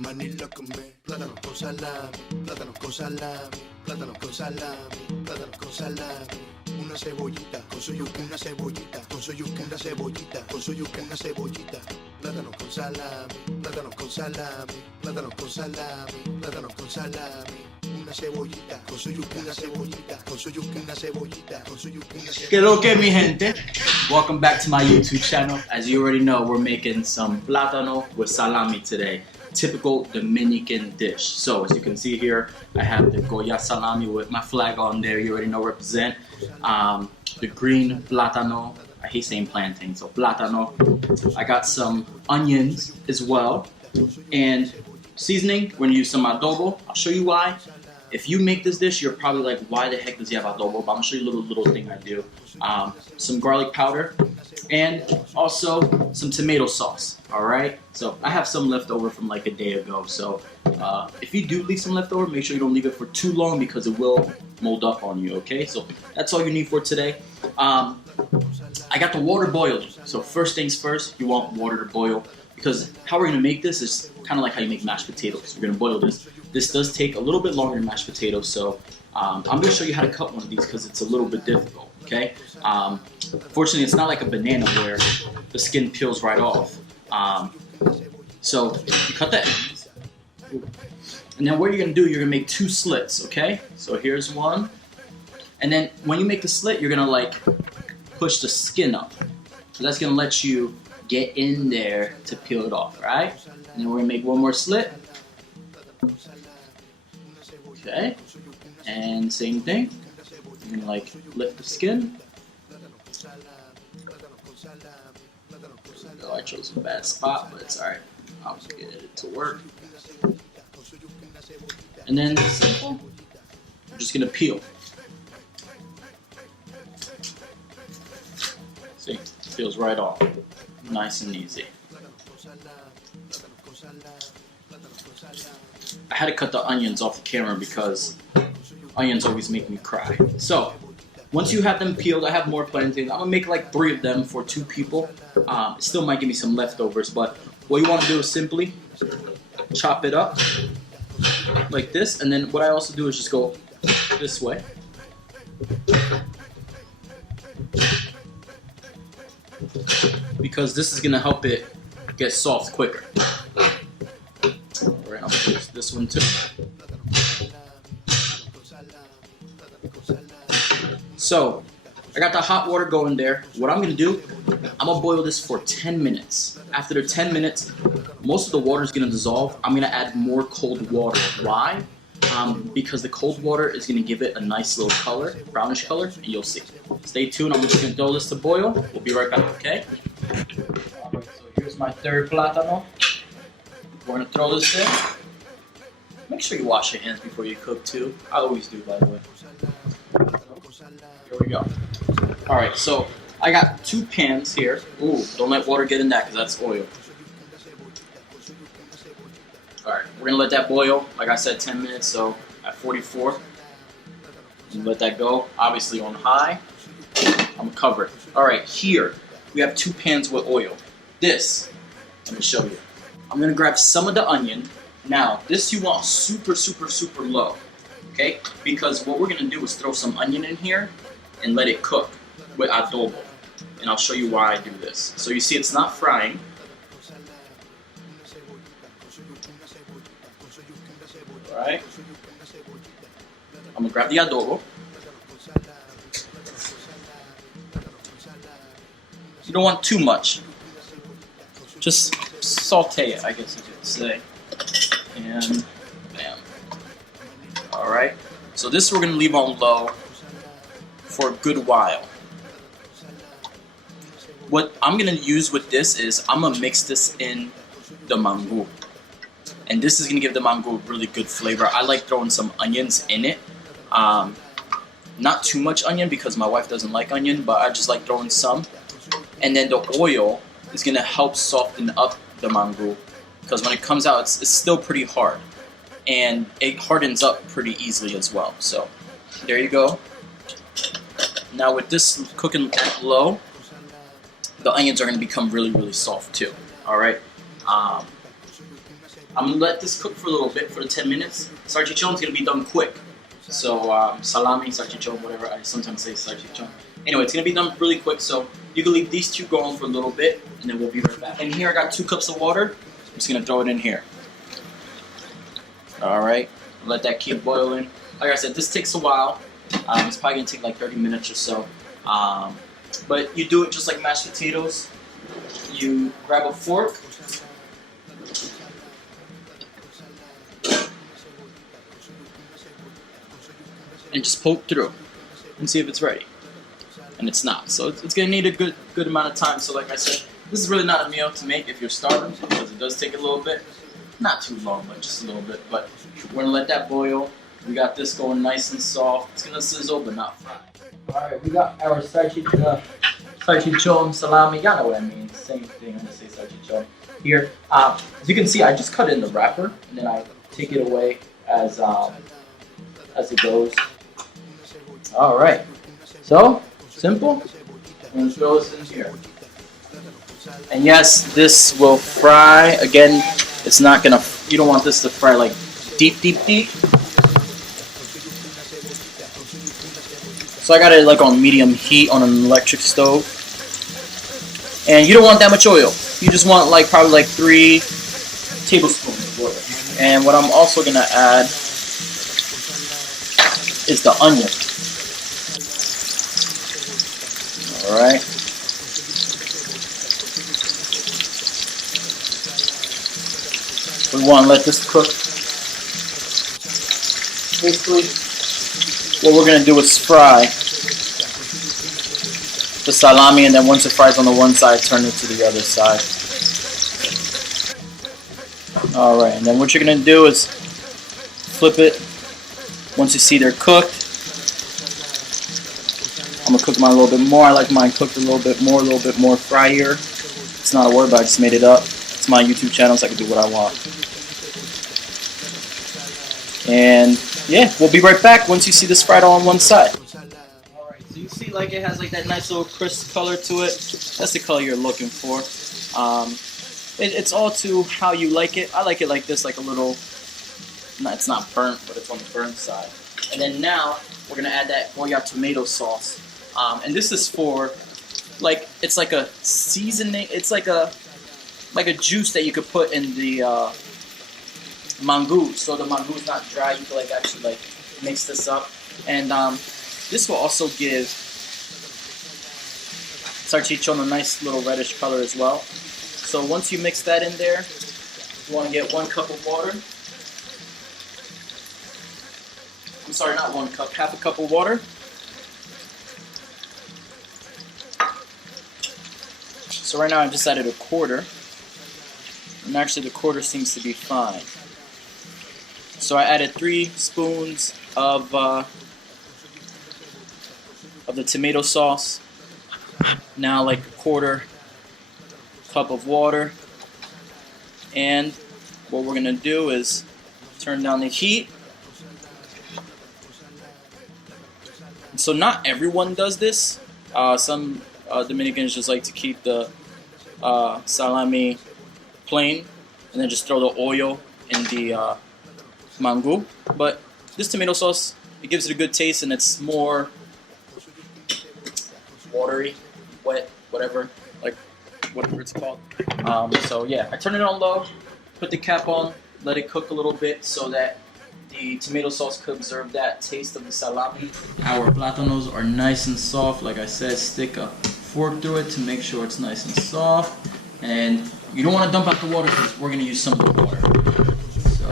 Manila come, plátano con salami, plátano con salami, plátano con salami, plátano con salami. Una cebollita con su yuca, una cebollita con su yuca, una cebollita con su yuca, una cebollita. Plátano con salami, plátano con salami, plátano con salami, plátano con salami. Una cebollita con su yuca, una cebollita con su yuca, una cebollita con su yuca, una cebollita. Que lo que mi gente? Welcome back to my YouTube channel. As you already know, we're making some plátano with salami today. Typical Dominican dish. So as you can see here, I have the Goya salami with my flag on there. You already know, represent. The green plátano. I hate saying plantain, so plátano. I got some onions as well. And seasoning, we're gonna use some adobo. I'll show you why. If you make this dish, you're probably like, why the heck does he have adobo? But I'm gonna show you a little thing I do. Some garlic powder, and also some tomato sauce. All right. So I have some left over from like a day ago. So if you do leave some left over, make sure you don't leave it for too long because it will mold up on you. Okay. So that's all you need for today. I got the water boiling. So first things first, you want water to boil because how we're gonna make this is kind of like how you make mashed potatoes. We're gonna boil this. This does take a little bit longer than mashed potatoes, so I'm going to show you how to cut one of these because it's a little bit difficult, okay? Fortunately, it's not like a banana where the skin peels right off. So you cut that, and then what you're going to do, you're going to make two slits, okay? So here's one, and then when you make the slit, you're going to like push the skin up. So that's going to let you get in there to peel it off, right? And then we're going to make one more slit. Okay, and same thing. I'm gonna like lift the skin. Oh, I chose a bad spot, but it's alright. I'll get it to work. And then simple. I'm just gonna peel. See, it peels right off. Nice and easy. I had to cut the onions off the camera because onions always make me cry. So, once you have them peeled, I have more plantains. I'm going to make like 3 of them for 2 people. It still might give me some leftovers, but what you want to do is simply chop it up like this. And then what I also do is just go this way. Because this is going to help it get soft quicker. Alright, I'll do this one too. So, I got the hot water going there. What I'm going to do, I'm going to boil this for 10 minutes. After the 10 minutes, most of the water is going to dissolve. I'm going to add more cold water. Why? Because the cold water is going to give it a nice little color, brownish color, and you'll see. Stay tuned. I'm just going to throw this to boil. We'll be right back, okay? Alright, so here's my third plátano. We're going to throw this in. Make sure you wash your hands before you cook too. I always do, by the way. Here we go. Alright, so I got 2 pans here. Ooh, don't let water get in that because that's oil. Alright, we're going to let that boil. Like I said, 10 minutes, so at 44. And let that go, obviously on high. I'm going to cover it. Alright, here we have 2 pans with oil. This, let me show you. I'm going to grab some of the onion. Now, this you want super low, okay? Because what we're going to do is throw some onion in here and let it cook with adobo. And I'll show you why I do this. So you see it's not frying. Alright. I'm going to grab the adobo. You don't want too much. Just saute it, I guess you could say. And bam. Alright. So this we're going to leave on low for a good while. What I'm going to use with this is I'm going to mix this in the mango. And this is going to give the mango really good flavor. I like throwing some onions in it. Not too much onion because my wife doesn't like onion, but I just like throwing some. And then the oil is going to help soften up the mango because when it comes out it's still pretty hard and it hardens up pretty easily as well. So there you go. Now with this cooking at low, the onions are going to become really soft too. Alright, I'm gonna let this cook for a little bit, for 10 minutes. Salchichon is gonna be done quick. So salami, salchichon, whatever, I sometimes say salchichon. Anyway, it's gonna be done really quick, so you can leave these two going for a little bit, and then we'll be right back. And here I got 2 cups of water. I'm just gonna throw it in here. Alright, let that keep boiling. Like I said, this takes a while. It's probably gonna take like 30 minutes or so. But you do it just like mashed potatoes. You grab a fork. And just poke through and see if it's ready. And it's not. So it's gonna need a good amount of time. So like I said, this is really not a meal to make if you're starving, because it does take a little bit. Not too long, but just a little bit. But we're gonna let that boil. We got this going nice and soft. It's gonna sizzle but not fry. Alright, we got our salchichon, salami. Y'all know what I mean. Same thing. I'm gonna say salchichon here. As you can see, I just cut it in the wrapper and then I take it away as it goes. Alright. So simple. I'm gonna throw this in here. And yes, this will fry. Again, it's not gonna. You don't want this to fry like deep. So I got it like on medium heat on an electric stove. And you don't want that much oil. You just want like probably like 3 tablespoons of oil. And what I'm also gonna add is the onion. Alright. We want to let this cook. Basically, what we're going to do is fry the salami, and then once it fries on the one side, turn it to the other side. Alright, and then what you're going to do is flip it. Once you see they're cooked, I'm going to cook mine a little bit more. I like mine cooked a little bit more frier. It's not a word, but I just made it up. It's my YouTube channel, so I can do what I want. And yeah, we'll be right back once you see this fried all on one side. Alright, so you see like it has like that nice little crisp color to it. That's the color you're looking for. It's all to how you like it. I like it like this, like a little, it's not burnt, but it's on the burnt side. And then now, we're going to add that Goya tomato sauce. And this is for, like, it's like a seasoning, it's like a juice that you could put in the mango, so the mango is not dry. You can like actually like mix this up, and this will also give salchichon a nice little reddish color as well. So once you mix that in there, you want to get 1 cup of water. I'm sorry, not 1 cup, half a cup of water. So right now I just added 1/4. And actually the 1/4 seems to be fine. So I added 3 spoons of the tomato sauce. Now like 1/4 cup of water. And what we're gonna do is turn down the heat. So not everyone does this. Some Dominicans just like to keep the salami plain and then just throw the oil in the mango. But this tomato sauce, it gives it a good taste, and it's more watery, wet, whatever it's called. So yeah, I turn it on low, put the cap on, let it cook a little bit so that the tomato sauce could absorb that taste of the salami. Our platanos are nice and soft. Like I said, stick a fork through it to make sure it's nice and soft. And you don't want to dump out the water because we're going to use some of the water. So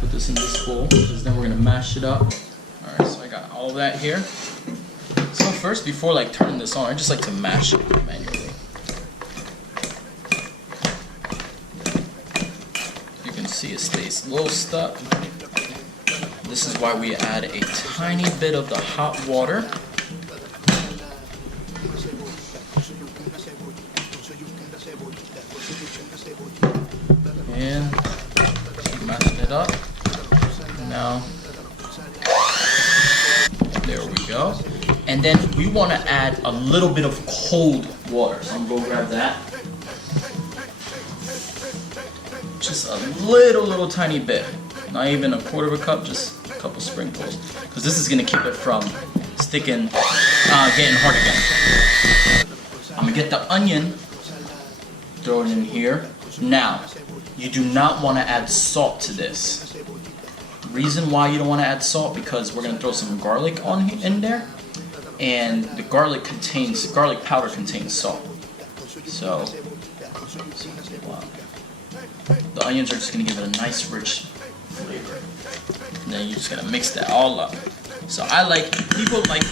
put this in this bowl because then we're going to mash it up. Alright, so I got all of that here. So first, before like turning this on, I just like to mash it manually. You can see it stays a little stuck. This is why we add a tiny bit of the hot water. And keep mashing it up. Now, there we go. And then we want to add a little bit of cold water. So I'm going to go grab that. just a little tiny bit. Not even a quarter of a cup, just a couple sprinkles. Because this is gonna keep it from sticking, getting hard again. I'm gonna get the onion, throw it in here. Now, you do not want to add salt to this. The reason why you don't want to add salt, because we're gonna throw some garlic in there, and the garlic powder contains salt. So wow. The onions are just gonna give it a nice rich flavor. And then you're just gonna mix that all up. So people like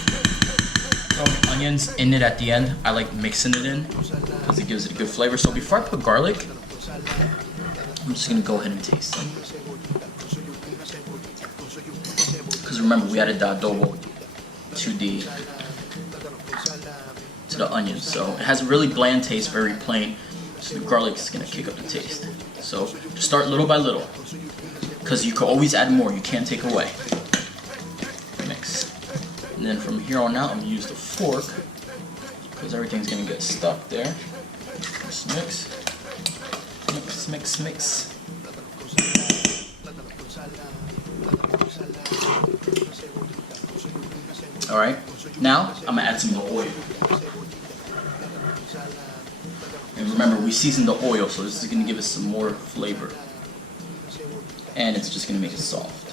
throwing onions in it at the end. I like mixing it in because it gives it a good flavor. So before I put garlic, I'm just gonna go ahead and taste it. Because remember, we added the adobo to the onions, so it has a really bland taste, very plain. So the garlic is gonna kick up the taste. So just start little by little, because you can always add more. You can't take away. Mix, and then from here on out, I'm gonna use the fork because everything's gonna get stuck there. Just mix. All right. Now I'm gonna add some of the oil. And remember, we seasoned the oil, so this is gonna give us some more flavor. And it's just gonna make it soft.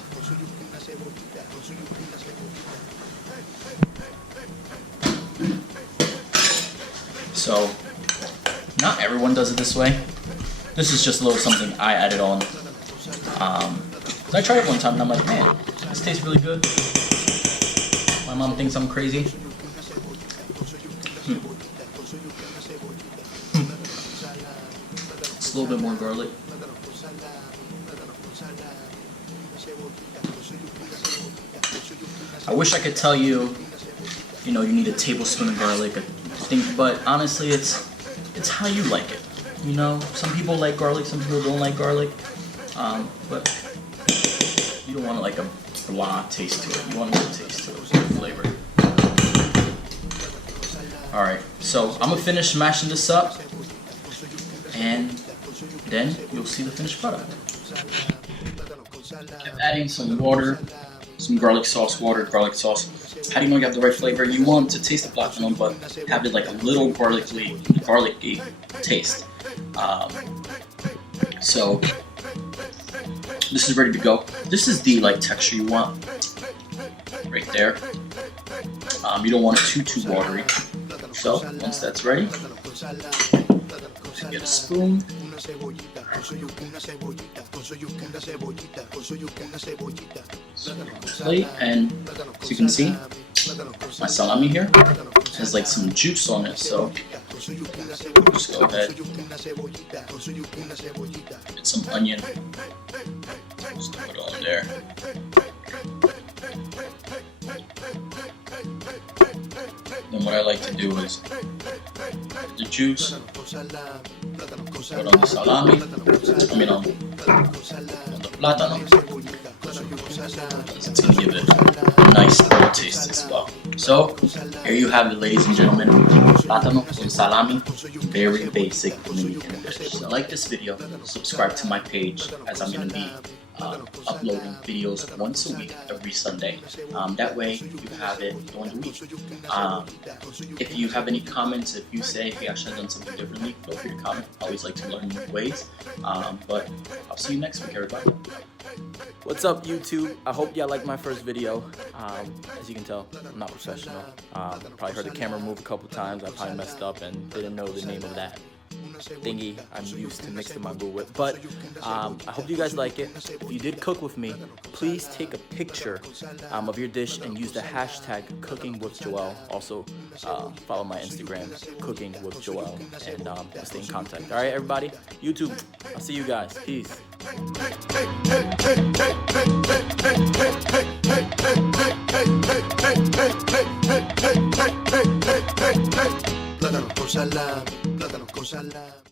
So, not everyone does it this way. This is just a little something I added on. I tried it one time and I'm like, man, this tastes really good. My mom thinks I'm crazy. It's a little bit more garlic. I wish I could tell you, you need a tablespoon of garlic, but honestly, it's how you like it. Some people like garlic, some people don't like garlic, but you don't want like a blah taste to it. You want a good taste to it, flavor. All right, so I'm gonna finish smashing this up, and then you'll see the finished product. I'm adding some water, some garlic sauce, garlic sauce. How do you know you have the right flavor? You want to taste the Platano, but have it like a little garlicky taste. So this is ready to go. This is the texture you want, right there. You don't want it too watery. So once that's ready, get a spoon. Plate, and as you can see, my salami here has like some juice on it, so just go ahead, get some onion, just put it on there. Then what I like to do is put the juice, put on the salami, on the platano. It's going to give it a nice bold taste as well. So, here you have it, ladies and gentlemen. Platano con salami, very basic Dominican dish. So, like this video, subscribe to my page, as I'm going to be uploading videos once a week, every Sunday. That way you have it during the week. If you have any comments, if you say, hey, I should have done something differently, feel free to comment. I always like to learn new ways. But I'll see you next week, everybody. What's up, YouTube? I hope y'all liked my first video. As you can tell, I'm not professional. Probably heard the camera move a couple times. I probably messed up and didn't know the name of that thingy I'm used to mixing my boo with, but I hope you guys like it. If you did cook with me, please take a picture of your dish and use the hashtag cookingwithjoel. Also follow my Instagram, cookingwithjoel, and let's stay in contact. All right, everybody, YouTube, I'll see you guys. Peace. Plátanos con salami, plátanos con salami.